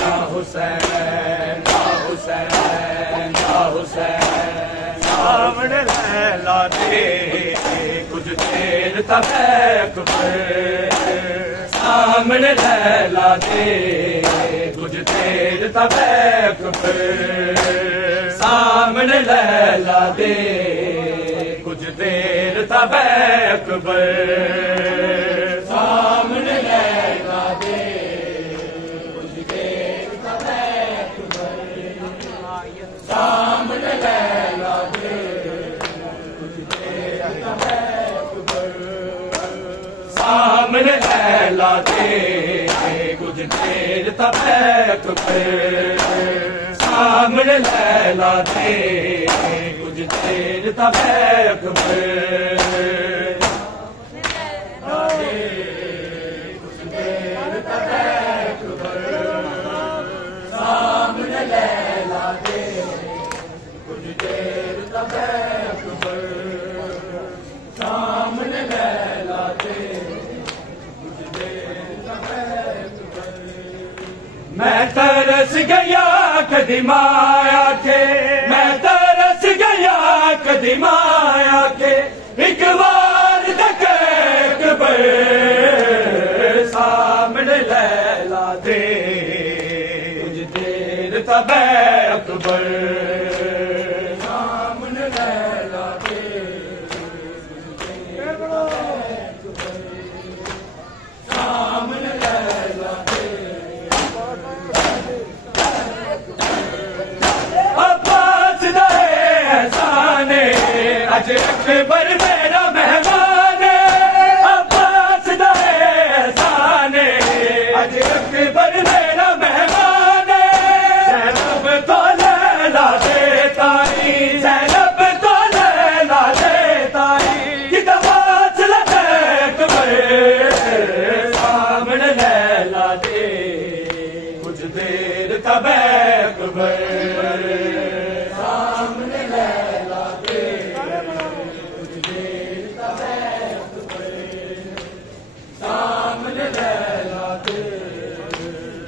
या हुसैन या हुसैन या हुसैन सामने लैला दे कुछ देर तक सामने लैला दे कुछ देर तक सामने लैला दे कुछ देर तक सामने लैला दे कुछ देर तक सामने लैला दे कुछ देर तक सामने लैला दे कुछ देर तक सामने लैला दे कुछ देर तक सामने लैला दे कुछ देर तक सामने लैला दे कुछ देर तक मैं तरस गया कदी माया के मैं तरस गया कदी माया के एक बार तक सामने लैला दे कुछ देर तक अकबर सामने लैला दे सामने लैला दे अब्बास दे एहसाने अज अकबर मेरा मेहमान अब्बास दे एहसाने अज अकबर मेरा मेहमान ज़ैनब तो लैला दे ताई ज़ैनब तो लैला दे ताई कि दबास लगे अकबर सामने लैला दे कुछ देर तक अकबर सामने लैला दे कुछ देर तक सामने लैला दे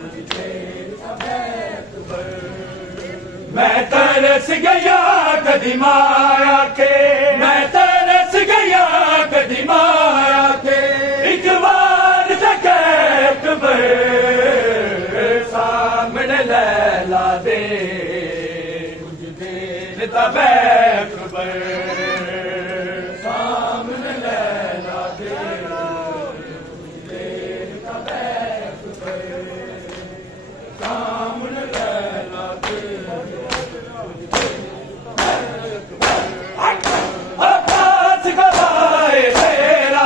कुछ देर तक मैं तरस गया कदी माया के मैं तरस गया कदी माया के एक बार तक अकबर सामने लैला दे कुछ देर तक अकबर सामने लैला दे कुछ देर तक सामने लैला दे अब्बास गवाए तेरा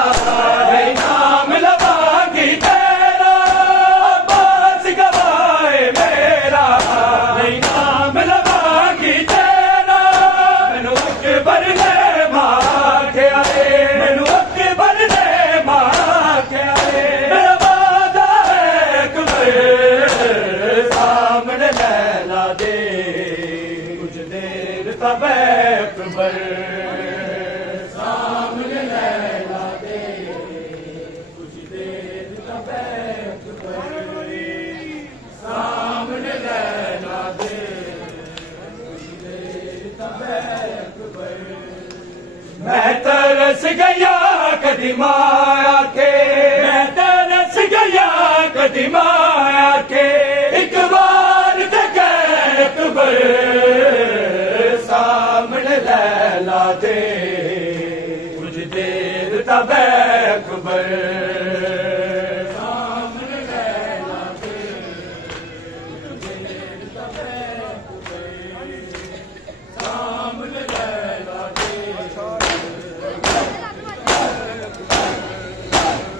नहीं नाम लवांगी तेरा अब्बास गवाए मेरा नहीं नाम लवांगी तेरा मैनू अकबर ने मार के आए मैनू अकबर ने मार के आए मेरा वादा है अकबर सामने लैला दे कुछ देर तक अकबर सामने लैला दे कुछ देर तक सामने लैला दे कुछ देर तक मैं तरस गया कदी माया के मैं तरस गया कदी माया के एक बार तक अकबर सामने लैला दे कुछ देर तक अकबर सामने लैला दे कुछ देर तक सामने लैला दे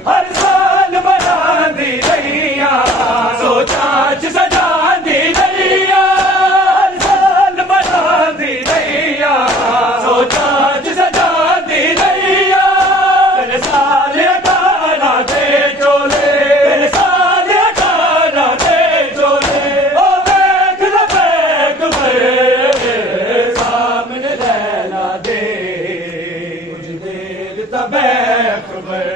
हर साल बना दी रैया सोचा सजा दी रैया हर साल बना दी रैया सोचा सजा दी रैया तेरे साल अठारा दे चोले तेरे साल अठारा दे चोले ओ देख अकबर सामने लैला दे कुछ देर तक अकबर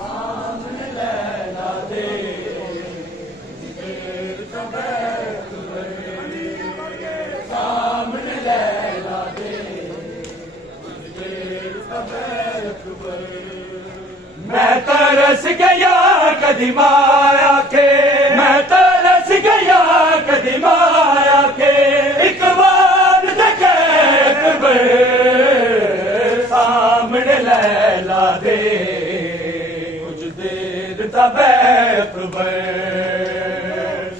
सामने लैला दे तरस गया कदी माया के, मैं तरस गया कदी माया के। एक बार देखे अकबर सामने लैला दे, कुछ देर तब अकबर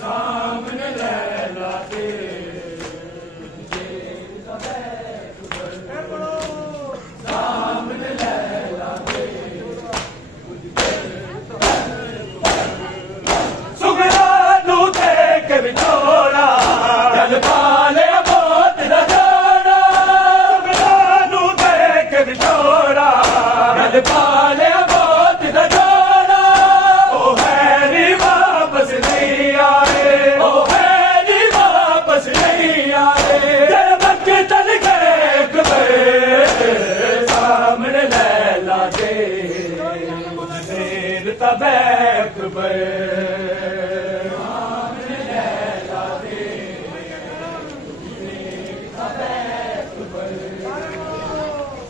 सामने लैला दे, कुछ देर तब अकबर सामने लैला दे। सुगरा नू देख विछोड़ा जल पाले मोत दा जोड़ा, सुगरा नू देख विछोड़ा जल पाले मोत दा जोड़ा। ओ हैरी वापस नहीं आए, ओ हैरी वापस नहीं आए। जब मक्के चल गए अकबर सामने लैला दे, कुछ देर तब अकबर सामने लैला दे, कुछ देर तब अकबर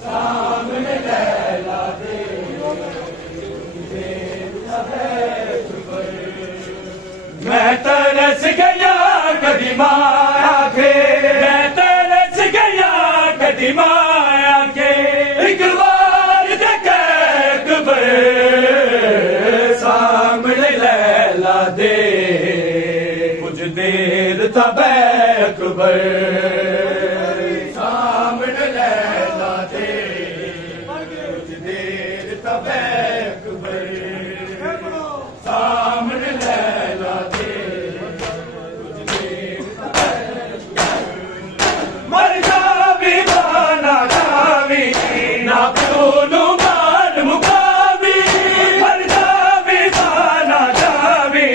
सामने लैला दे, कुछ देर तब अकबर। मैं तरस गया कदी माया के, मैं तरस गया कदी माया के। एक बार देखे अकबर सामने लैला दे, कुछ देर तब अकबर सामने लैला दे, कुछ देर तब अकबर सामने लैला दे, कुछ देर तब अकबर। मर जावी ना जावी ना प्योनू मान मुकावी, मर जावी ना जावी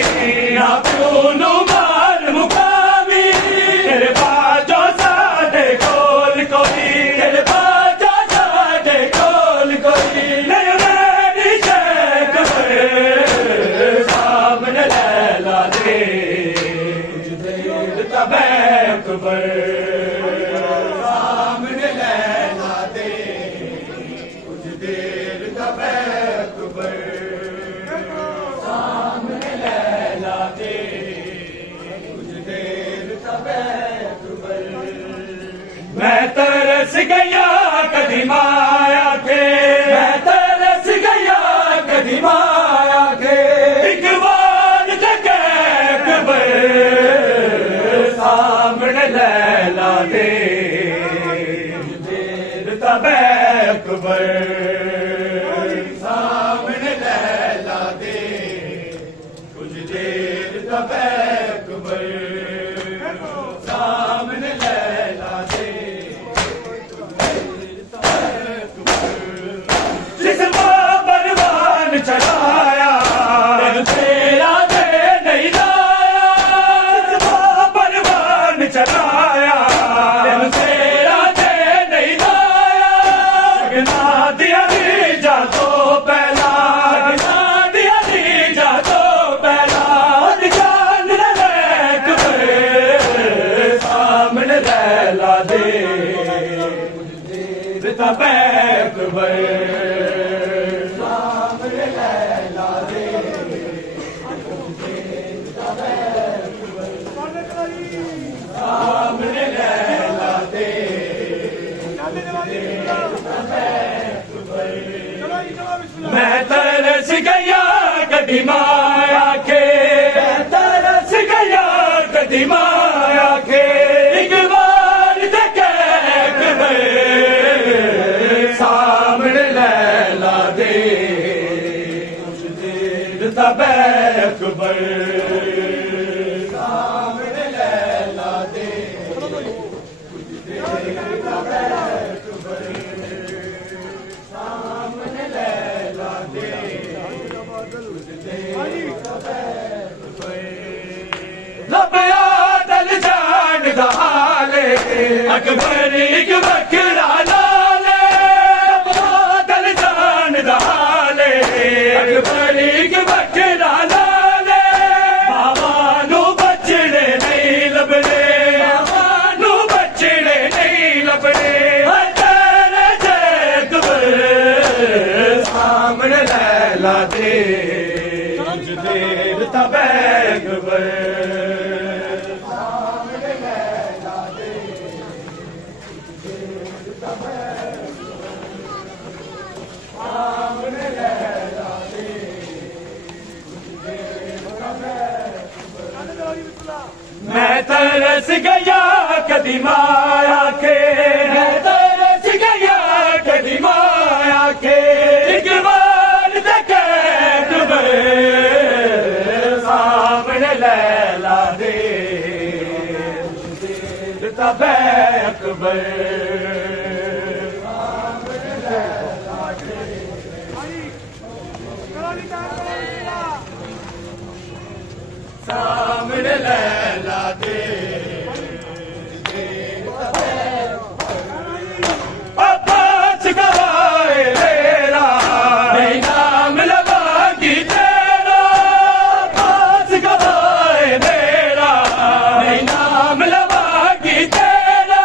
ना प्योनू मान मुकावी। तेरे बाजो साडे कोल कोई, तेरे बाजो साडे कोल कोई। नहीं रहनी शेख सामने लैला दे, कुछ देर तब अकबर सामने लैला दे, कुछ देर तब अकबर सामने लैला दे, कुछ देर तब अकबर। मैं तरस गया कदी माया के, मैं तरस गया कदी माया के। एक बार देखे अकबर सामने लैला दे, कुछ देर तब अकबर सामने लैला दे, कुछ देर तब अकबर सामने लैला दे, कुछ देर तब अकबर। जिस परवान चढ़ाया तेरा दे नहीं लाया, जिस परवान चढ़ाया तेरा दे नहीं लाया। सगना दिया जा तो पहला, सगना दिया जा तो पहला। जान अकबर सामने लैला दे, कुछ देर तब अकबर सामने लैला दे, कुछ देर तब अकबर सामने लैला दे, कुछ देर तब अकबर। मैं तरस गया कदी माया के, मैं तरस गया कदी माया के। एक बार देखे अकबर सामने लैला दे, कुछ देर तब अकबर सामने लैला दे, कुछ देर तब अकबर सामने लैला दे, कुछ देर तब अकबर। लब आदल जान दा हाले अकबर एक बकरा लाले, लब आदल जान दा हाले अकबर एक बकरा लाले। बाबा नू बचड़े नहीं लभने, बाबा नू बचड़े नहीं लभने। तेरे अकबर सामने लैला दे, अकबर मैं तरस गया कदी माया के, मैं तरस गया कदी माया के, एक बार देखे अकबर सामने लैला दे तब अकबर सामने लैला दे अब्बास गवाए तेरा नहीं नाम लवागी तेरा, अब्बास गवाए तेरा नहीं नाम लवागी तेरा,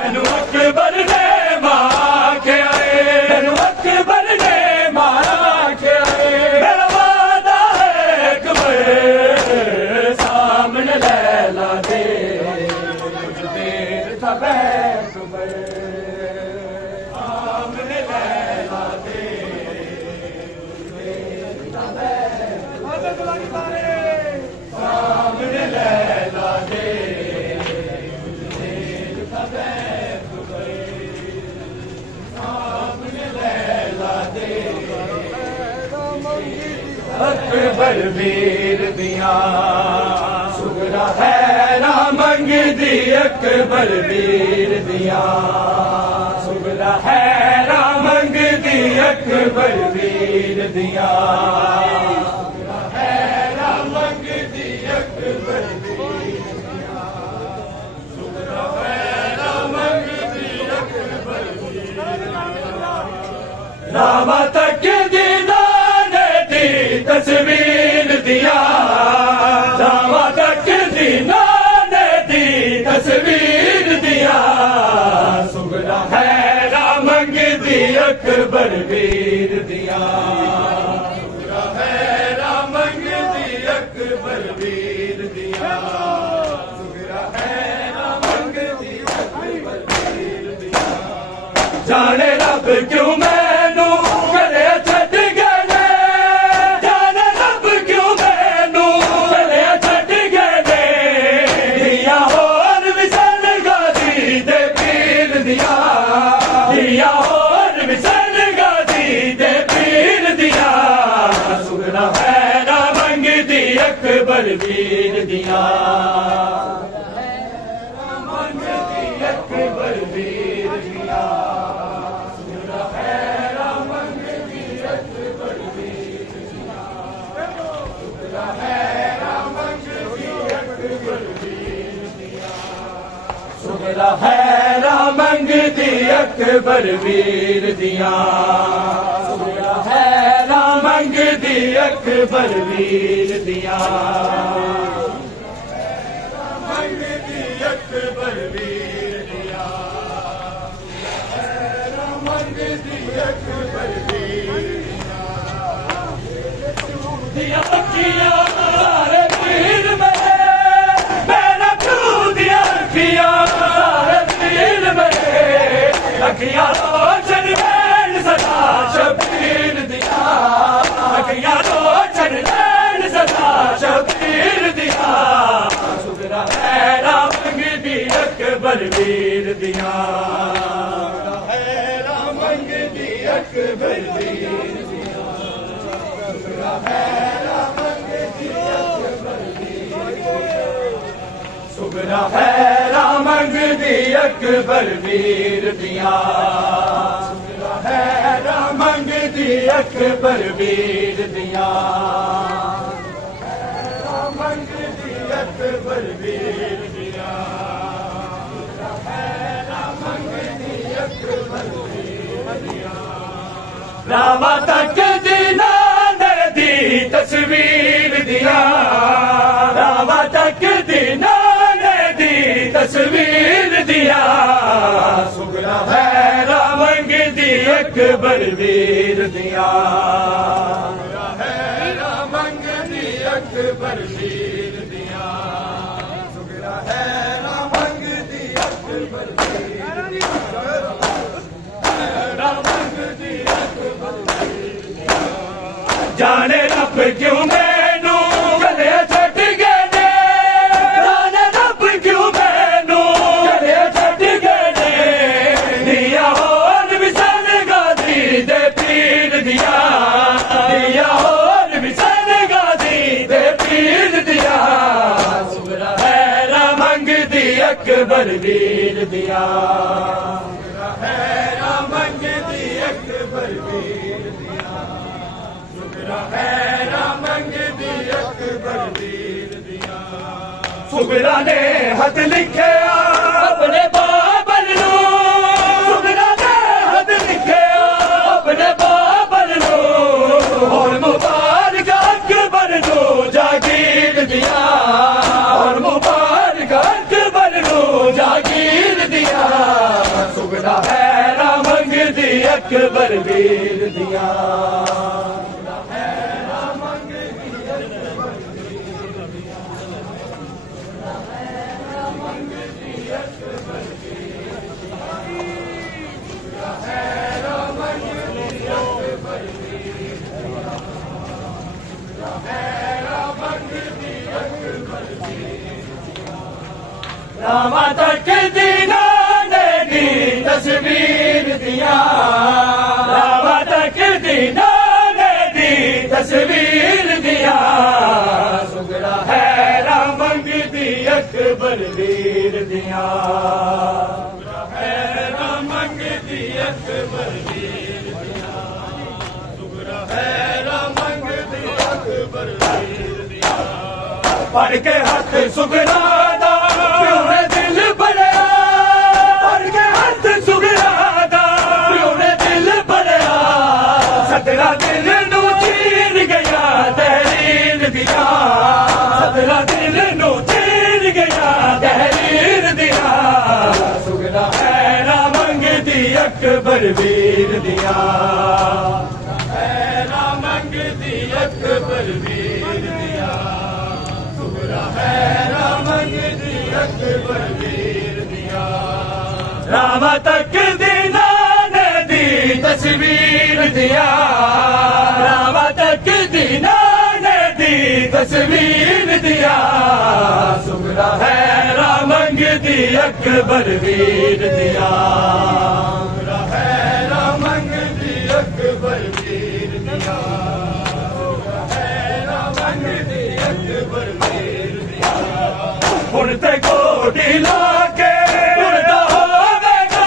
मैनू अकबर ने मार के आए, मैनू अकबर ने मार के आए, मेरा वादा है अकबर सामने लैला दे कुछ देर तब अकबर सामने लैला दे सामने लैला दे सामने लैला दे अकबर वीर दिया सुगरा है ना मंग दी, अकबर वीर दिया सुगरा है ना मंग दी, अकबर वीर दिया है ना मंग दी, अकबर वीर दिया सुगरा है ना मंग दी, अकबर वीर दिया रामा तक दीदा तस्वीर दिया, रामा तक दीना ने दी तस्वीर दिया, सुगरा है रामंग दी, अकबर वीर दिया सुगरा है रामंग दी, अकबर वीर दिया सुगरा है रामंग दी, अकबर वीर दिया जाने रब क्यों मैनू करे छड़ गए, दिया और विसन गाजी दे पीर दिया, सुगरा है रामंग दी, अकबर वीर दिया रामंग दी, अकबर वीर दिया सुगरा है रामंग दी, अकबर वीर दिया सुगरा है रामंग दी, अकबर वीर दिया सुगरा है रामंग दी, अकबर वीर दिया सुगरा है रामंग दी, अकबर वीर दिया रामंग दी, अकबर वीर दिया रामंग दी, अकबर वीर दिया दिया सारे पीर मेरा क्यों दिया किया सारे पीर अखियां रोशन नैन सदा शबीर दिया, अखियां रोशन नैन सदा शबीर दिया, सुगरा है रामंग दी, अकबर वीर दिया है रामंग दी, अकबर वीर दिया सुगरा है रामंग दी, अकबर वीर सुगरा है रामंग दी, अकबर वीर दिया सुगरा है रामंग दी, अकबर वीर दिया रामंग दी, अकबर वीर दिया रामंग दी, अकबर वीर दिया रामा तक दीना ने दी तस्वीर दिया, रामा तक दीना तस्वीर दिया, सुगरा है रामंग दी, अकबर वीर दिया है रामंग दी, अकबर वीर जाने रब क्यों मैनू कले छड्ड गए ने, जाने रब क्यों मैनू कले छड्ड गए ने। दिया होर भी सन गाजी दे पीर दिया, दिया होर भी सन गाजी दे पीर दिया। सुगरा हैरा मंगदी अकबर वीर दिया, सुगरा हैरा मंगदी अकबर वीर दिया, सुगरा हैरा मंगदी अकबर वीर दिया। सुगरा ने हथ लिखे अपने बाबर नू, सुगरा ने हथ लिखे अपने बाबर नू, और मुबारक अकबर नू जागीर दिया, और मुबारक अकबर नू जागीर दिया। सुगरा हैरा मंगदी अकबर वीर दिया, रामा तक दीना ने दी तस्वीर दिया, रामा तक दीना ने दी तस्वीर दिया। सुगरा हैरा मंगदी अकबर वीर दिया, सुगरा हैरा मंगदी अकबर वीर दिया, सुगरा हैरा मंगदी अकबर वीर दिया। पढ़ के हथ सुगरा दा प्यो ने दिल भरिया, पढ़ के हथ सुगरा दा प्यो ने दिल भरिया। सतरा दिल नू चीर गया तहरीर दिया, सतरा दिल नू चीर गया तहरीर दिया। सुगरा हैरा मंगदी अकबर वीर दिया, हैरा मंगदी अकबर वीर दिया, सुगरा हैरा मंगदी अकबर वीर दिया। रामा तक दीना ने दी तस्वीर दिया, रामा तक दीना ने दी तस्वीर दिया। सुगरा हैरा मंगदी अकबर वीर दिया, सुगरा हैरा मंगदी अकबर वीर दिया, सुगरा हैरा मंगदी अकबर वीर दिया। हुण ते गोडी ला के टुरदा होवेगा,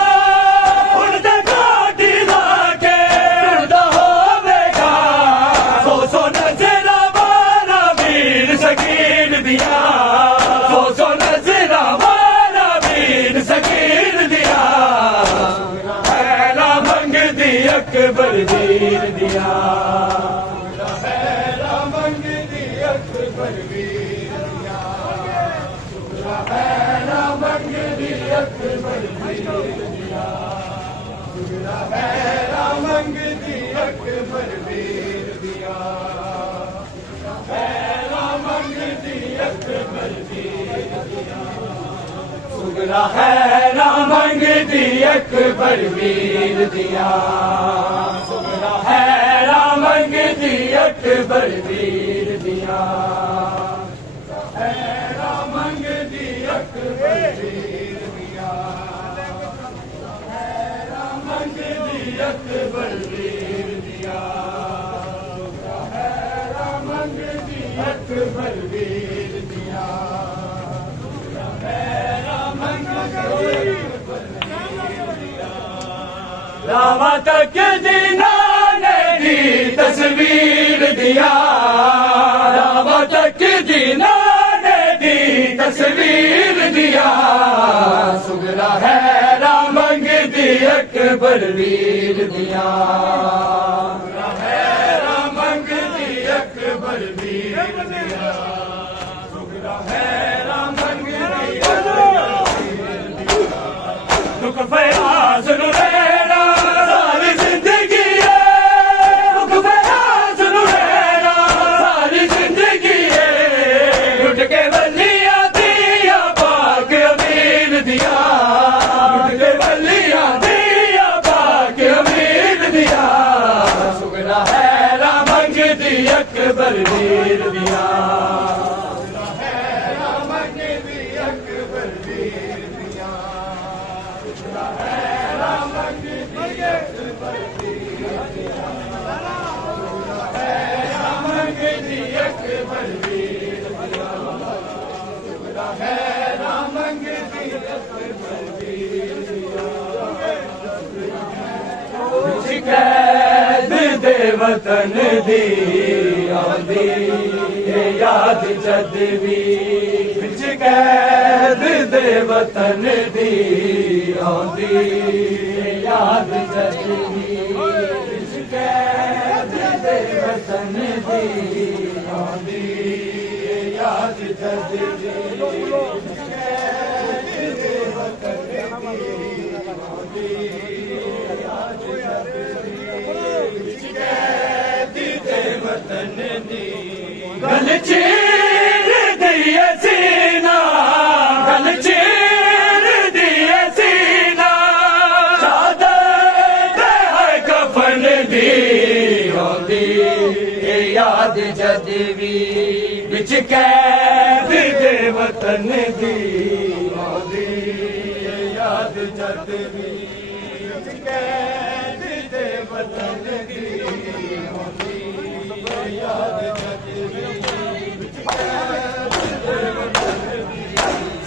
हुण ते गोडी ला के टुरदा होवेगा। सौ सौ नजरा वाला वीर सकीर दिया, सौ सौ नजरा वाला वीर सकीर दिया। हैरा मंगदी अकबर वीर दिया, हैरा मंगदी अकबर वीर दिया, हैरा मंगदी अकबर वीर दिया, हैरा मंगदी अकबर वीर दिया, हैरा मंगदी अकबर वीर दिया। सुगरा हैरा मंगदी अकबर वीर दिया, सुगरा हैरा मंगदी अकबर वीर दिया, हैरा मंगदी अकबर वीर दिया, हैरा मंगदी अकबर वीर दिया, हैरा मंगदी अकबर वीर दिया, हैरा मंगदी अकबर दिया। रामा तक दीना ने दी तस्वीर दिया, रामा तक दीना ने दी तस्वीर दिया। सुगरा हैरा मंगदी अकबर वीर दिया, हैरा मंगदी अकबर वीर दिया, सुगरा हैरा मंगदी अकबर वीर दिया। दुख फयाज नू रहना सारी जिंदगी है, दुख फयाज नू रहना सारी जिंदगी है। लुट के वलिया दिया पाक अमीर दिया, लुट के वलिया दिया पाक अमीर दिया। कैद दे वतन दी आंदी याद जद भी विच कैद दे वतन दी आंदी याद जद भी विच कैद दे वतन दी आंदी याद जद भी कैद दे वतन दी आंदी गल चीर दिए सीना गल चीर दिए सीना चादर है कफन दी आंदी याद जद भी विच कैद दे वतन दी आंदी याद जद भी विच कैद दे वतन दी आंदी याद जद भी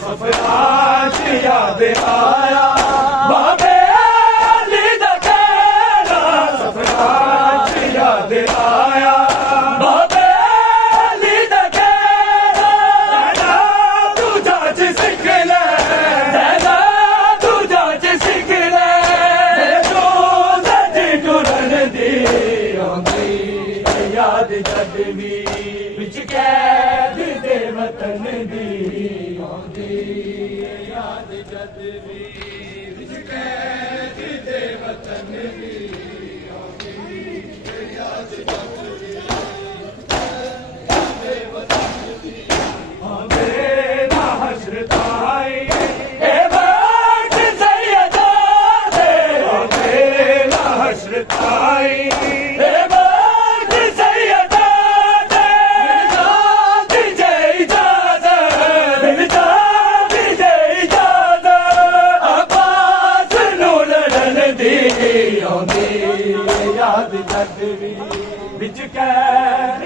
सफराज याद आया बाबे अली दा कहना सफराज याद आया बाबे अली दा कहना तू जाच सिख ले तू जाच सिख ले जो सच टुरन दी आंदी याद जद भी विच कैद दे वतन दी आंदी याद जद भी विच कैद दे वतन दी आंदी याद जद भी दे वतन दी आंदे ना हश्र ताई ए वक्त सैयदा दे आंदे ना हश्र ताई याद जद भी विच कैद